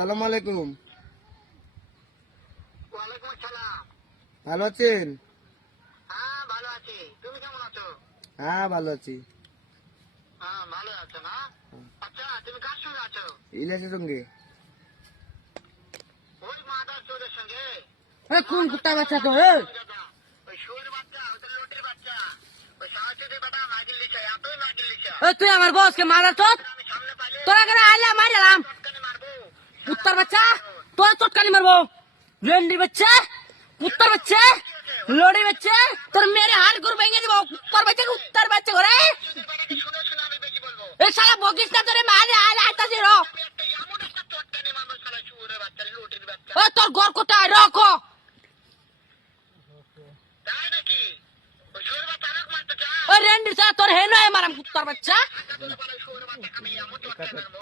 আসসালামু আলাইকুম। ওয়ালাইকুম আসসালাম। ভালো আছেন? হ্যাঁ ভালো আছি, তুমি কেমন আছো? হ্যাঁ ভালো আছি। হ্যাঁ ভালো আছো না? আচ্ছা তুমি কার সঙ্গে আছো? ইলিয়াসের সঙ্গে। ওই মাদার চোরের সঙ্গে? কোন কুত্তা বাচ্চা তো ওই শুয়োর বাচ্চা, ওই তো লটির বাচ্চা, ওই সাহসের বেটা মাগিল লিখা, এতই মাগিল লিখা। তুই আমার বসকে মারা তো আমি সামনে পাইলে তোরা করে আইলা মারলাম চটকানি মারবো। কুত্তার বাচ্চা তোর চটকানি মারবো রেন্ডির বাচ্চা কুত্তার বাচ্চা লড়ি বাচ্চা তোর মেরে হাড় গুড় ভেঙে দেবো কুত্তার বাচ্চা করে চোরের বেটাকে শুনে শুনে আমি বেশি বলবো। এ শালা বকিস না তোরে মারে আইলা আইতাছি র আমি একটা এমন একটা চটকানি মারবো শালা শুয়োরের বাচ্চা, লটির বাচ্চা। ও তোর ঘর কোথায় রকো তাই নাকি? ওই শুয়োরের বাচ্চা আমাকে মারতে চায়? ও রেন্ডি শালা তোর হেন মারাম কুত্তার বাচ্চা শুয়োরের বাচ্চা আমি এমন চটকানি মারবো।